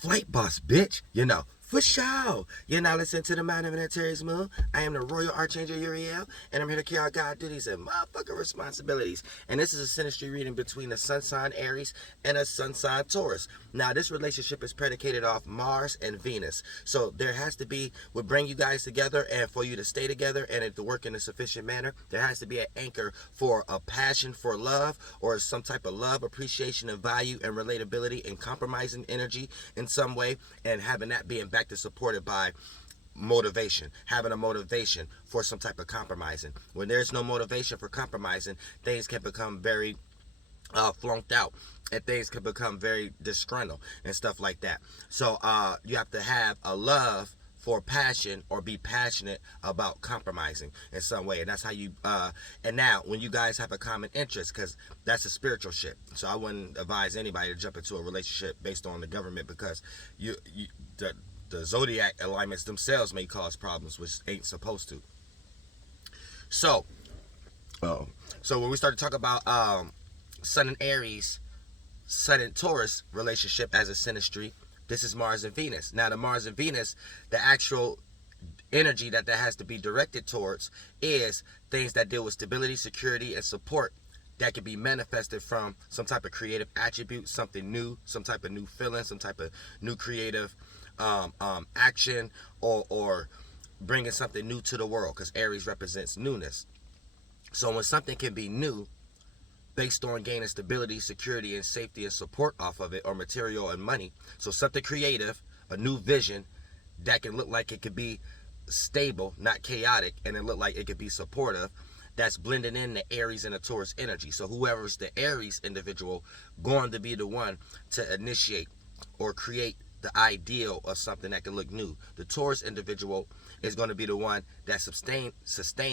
Flight boss, bitch. For sure. You're now listening to the Mind of an Aries Moon. I am the Royal Archangel Uriel, and I'm here to carry out God duties and motherfucking responsibilities. And this is a synastry reading between a sun sign Aries and a sun sign Taurus. Now, this relationship is predicated off Mars and Venus. So there has to be, what bring you guys together, and for you to stay together and it to work in a sufficient manner, there has to be an anchor for a passion for love or some type of love, appreciation, and value and relatability and compromising energy in some way, and having that being back to supported by motivation, having a motivation for some type of compromising. When there's no motivation for compromising, things can become very flunked out, and things can become very disgruntled and stuff like that. So you have to have a love for passion or be passionate about compromising in some way, and that's how you and now when you guys have a common interest, because that's a spiritual shit. So I wouldn't advise anybody to jump into a relationship based on the government, because the zodiac alignments themselves may cause problems, which ain't supposed to. So when we start to talk about Sun and Aries, Sun and Taurus relationship as a synastry, this is Mars and Venus. Now, the Mars and Venus, the actual energy that has to be directed towards is things that deal with stability, security, and support that can be manifested from some type of creative attribute, something new, some type of new feeling, some type of new creative action, or bringing something new to the world, because Aries represents newness. So when something can be new based on gaining stability, security, and safety and support off of it, or material and money, so something creative, a new vision that can look like it could be stable, not chaotic, and it look like it could be supportive, that's blending in the Aries and the Taurus energy. So whoever's the Aries individual going to be the one to initiate or create the ideal of something that can look new. The Taurus individual is going to be the one that sustain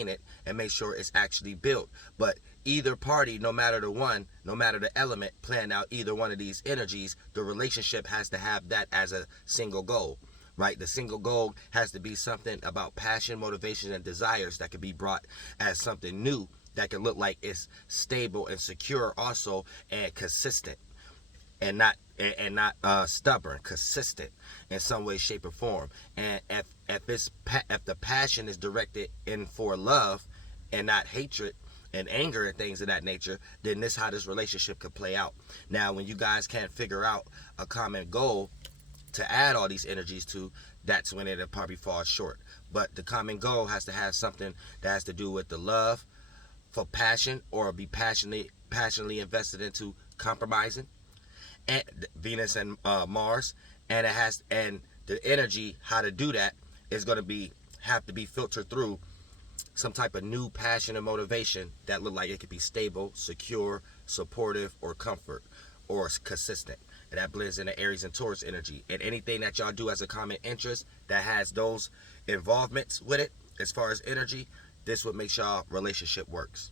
it and make sure it's actually built. But either party, no matter the element, plan out either one of these energies, the relationship has to have that as a single goal. Right? The single goal has to be something about passion, motivation, and desires that can be brought as something new that can look like it's stable and secure also, and consistent, and not stubborn, consistent in some way, shape, or form. And if the passion is directed in for love and not hatred and anger and things of that nature, then this is how this relationship could play out. Now, when you guys can't figure out a common goal to add all these energies to, that's when it'll probably fall short. But the common goal has to have something that has to do with the love for passion, or be passionately invested into compromising, and Venus and Mars, and the energy how to do that is going to have to be filtered through some type of new passion and motivation that look like it could be stable, secure, supportive, or comfort, or consistent. And that blends into Aries and Taurus energy. And anything that y'all do as a common interest that has those involvements with it, as far as energy, this would make y'all relationship works.